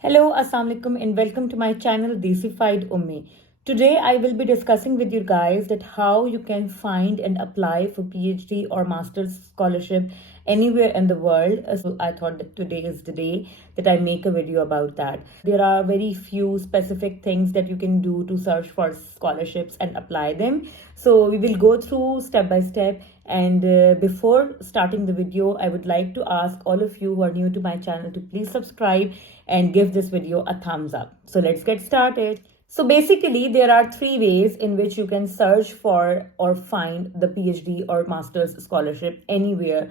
Hello, Assalamu alaikum, and welcome to my channel Desified Ummi. Today I will be discussing with you guys that how you can find and apply for PhD or master's scholarship anywhere in the world. So I thought that today is the day that I make a video about that. There are very few specific things that you can do to search for scholarships and apply them. So we will go through step by step. And before starting the video, I would like to ask all of you who are new to my channel to please subscribe and give this video a thumbs up. So let's get started. So basically, there are three ways in which you can search for or find the PhD or master's scholarship anywhere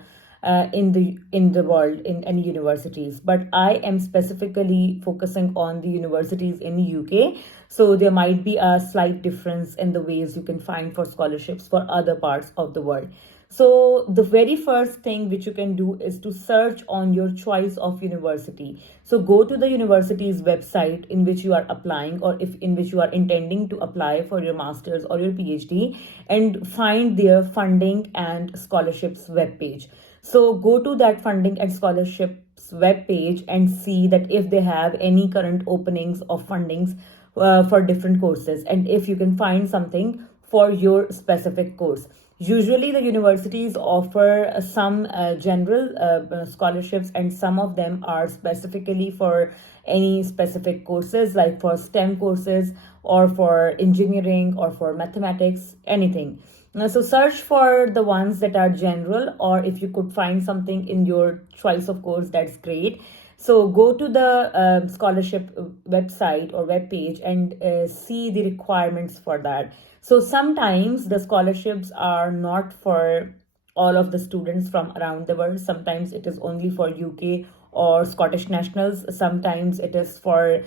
in the world in any universities. But I am specifically focusing on the universities in the UK. So there might be a slight difference in the ways you can find for scholarships for other parts of the world. So the very first thing which you can do is to search on your choice of university. So go to the university's website in which you are applying, or if in which you are intending to apply for your master's or your PhD, and find their funding and scholarships webpage. So go to that funding and scholarships webpage and see that if they have any current openings of fundings for different courses, and if you can find something for your specific course. Usually, the universities offer some general scholarships, and some of them are specifically for any specific courses, like for STEM courses or for engineering or for mathematics, anything. So search for the ones that are general, or if you could find something in your choice of course, that's great. So go to the scholarship website or web page and see the requirements for that. So sometimes the scholarships are not for all of the students from around the world. Sometimes it is only for UK or Scottish nationals. Sometimes it is for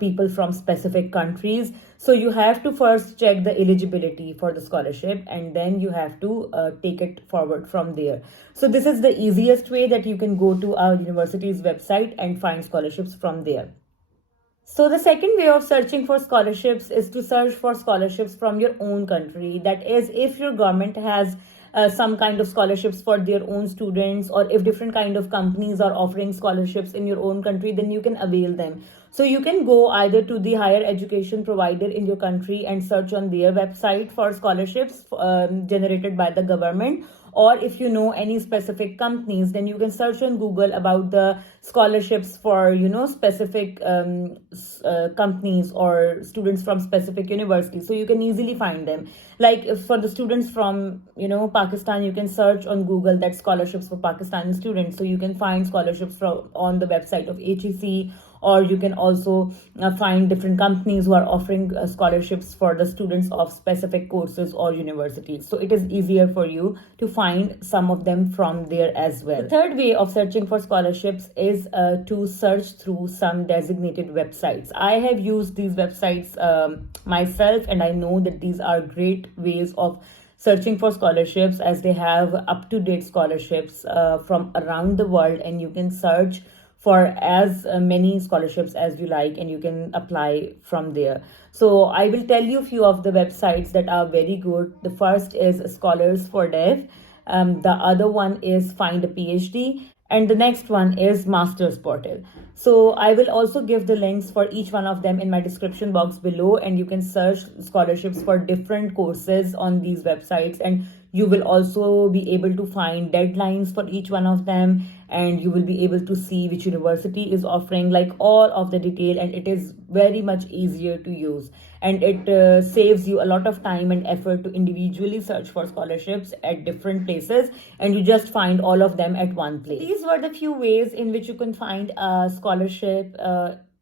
people from specific countries. So you have to first check the eligibility for the scholarship, and then you have to take it forward from there. So this is the easiest way that you can go to our university's website and find scholarships from there. So the second way of searching for scholarships is to search for scholarships from your own country. That is, if your government has some kind of scholarships for their own students, or if different kind of companies are offering scholarships in your own country, then you can avail them. So you can go either to the higher education provider in your country and search on their website for scholarships generated by the government, or if you know any specific companies, then you can search on Google about the scholarships for specific companies or students from specific universities. So you can easily find them. Like if for the students from Pakistan, you can search on Google that scholarships for Pakistani students. So you can find scholarships from on the website of HEC, or you can also find different companies who are offering scholarships for the students of specific courses or universities. So it is easier for you to find some of them from there as well. The third way of searching for scholarships is to search through some designated websites. I have used these websites myself, and I know that these are great ways of searching for scholarships, as they have up-to-date scholarships from around the world, and you can search for as many scholarships as you like, and you can apply from there. So I will tell you a few of the websites that are very good. The first is Scholars for Dev. The other one is Find a PhD, and the next one is MastersPortal. So I will also give the links for each one of them in my description box below, and you can search scholarships for different courses on these websites, and you will also be able to find deadlines for each one of them, and you will be able to see which university is offering, like all of the detail, and it is very much easier to use, and it saves you a lot of time and effort to individually search for scholarships at different places, and you just find all of them at one place. These were the few ways in which you can find a scholarship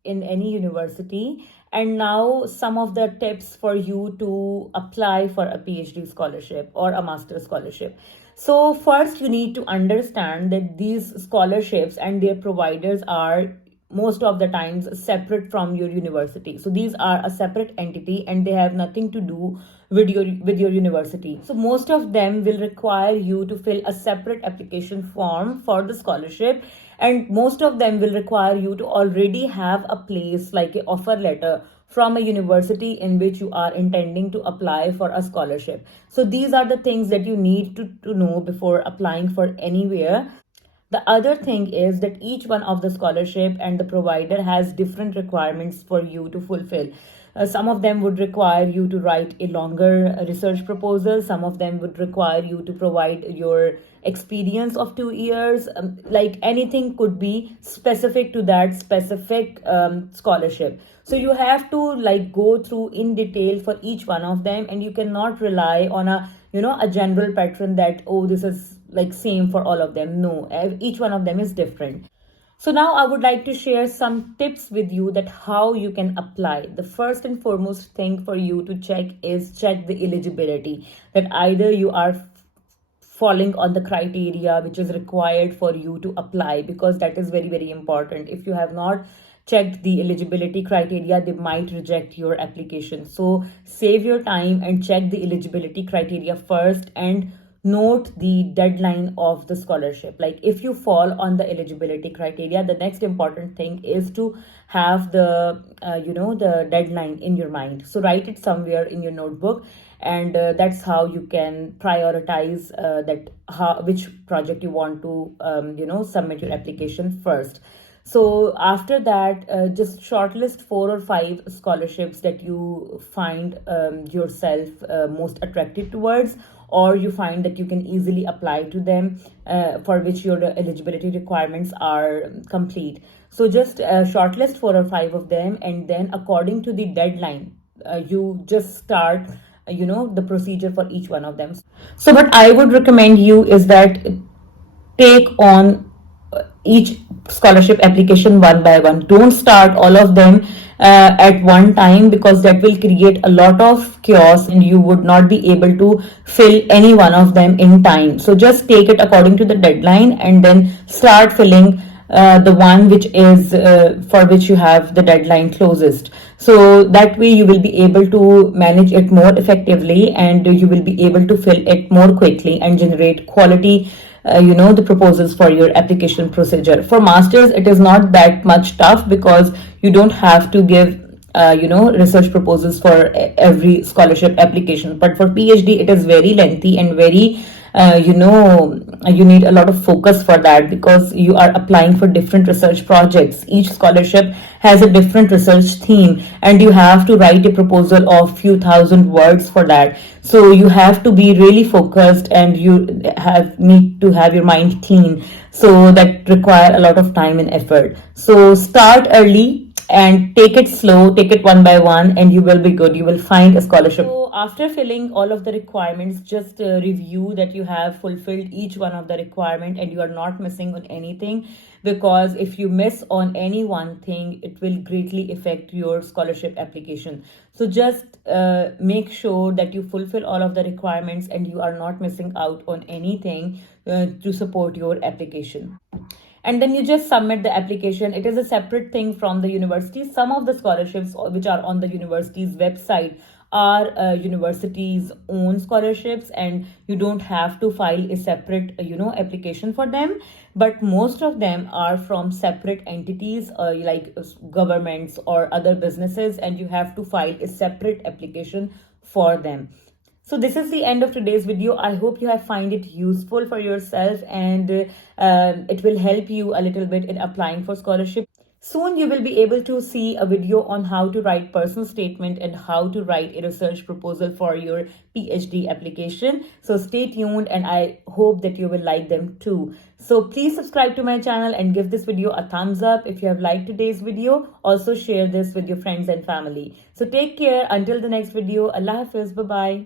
in any university. And now some of the tips for you to apply for a PhD scholarship or a master's scholarship. So first, you need to understand that these scholarships and their providers are most of the times separate from your university. So these are a separate entity, and they have nothing to do with your university. So most of them will require you to fill a separate application form for the scholarship, and most of them will require you to already have a place, like an offer letter from a university in which you are intending to apply for a scholarship. So these are the things that you need to know before applying for anywhere. The other thing is that each one of the scholarship and the provider has different requirements for you to fulfill. Some of them would require you to write a longer research proposal. Some of them would require you to provide your experience of 2 years. Like anything could be specific to that specific scholarship. So you have to like go through in detail for each one of them, and you cannot rely on a general pattern that, oh, this is like same for all of them. No, each one of them is different. So now I would like to share some tips with you that how you can apply. The first and foremost thing for you to check the eligibility, that either you are falling on the criteria which is required for you to apply, because that is very very important. If you have not checked the eligibility criteria, they might reject your application. So save your time and check the eligibility criteria first, and note the deadline of the scholarship. Like if you fall on the eligibility criteria, the next important thing is to have the deadline in your mind. So write it somewhere in your notebook, and that's how you can prioritize that how which project you want to submit your application first. So after that, just shortlist 4 or 5 scholarships that you find yourself most attracted towards, or you find that you can easily apply to them, for which your eligibility requirements are complete. So just shortlist 4 or 5 of them, and then according to the deadline, you just start the procedure for each one of them. So what I would recommend you is that take on each scholarship application one by one. Don't start all of them at one time, because that will create a lot of chaos and you would not be able to fill any one of them in time. So just take it according to the deadline and then start filling the one which is for which you have the deadline closest. So that way you will be able to manage it more effectively, and you will be able to fill it more quickly and generate quality the proposals for your application procedure. For masters, it is not that much tough, because you don't have to give research proposals for every scholarship application. But for PhD, it is very lengthy and very you need a lot of focus for that, because you are applying for different research projects. Each scholarship has a different research theme, and you have to write a proposal of few thousand words for that. So you have to be really focused, and you need to have your mind clean, so that require a lot of time and effort. So start early and take it slow, take it one by one, and you will be good. You will find a scholarship. So after filling all of the requirements, just review that you have fulfilled each one of the requirement and you are not missing on anything, because if you miss on any one thing, it will greatly affect your scholarship application. So just make sure that you fulfill all of the requirements and you are not missing out on anything to support your application. And then you just submit the application. It is a separate thing from the university. Some of the scholarships which are on the university's website are university's own scholarships, and you don't have to file a separate application for them. But most of them are from separate entities, like governments or other businesses, and you have to file a separate application for them. So this is the end of today's video. I hope you have find it useful for yourself, and it will help you a little bit in applying for scholarship. Soon you will be able to see a video on how to write personal statement and how to write a research proposal for your PhD application. So stay tuned, and I hope that you will like them too. So please subscribe to my channel and give this video a thumbs up if you have liked today's video. Also share this with your friends and family. So take care until the next video. Allah Hafiz. Bye bye.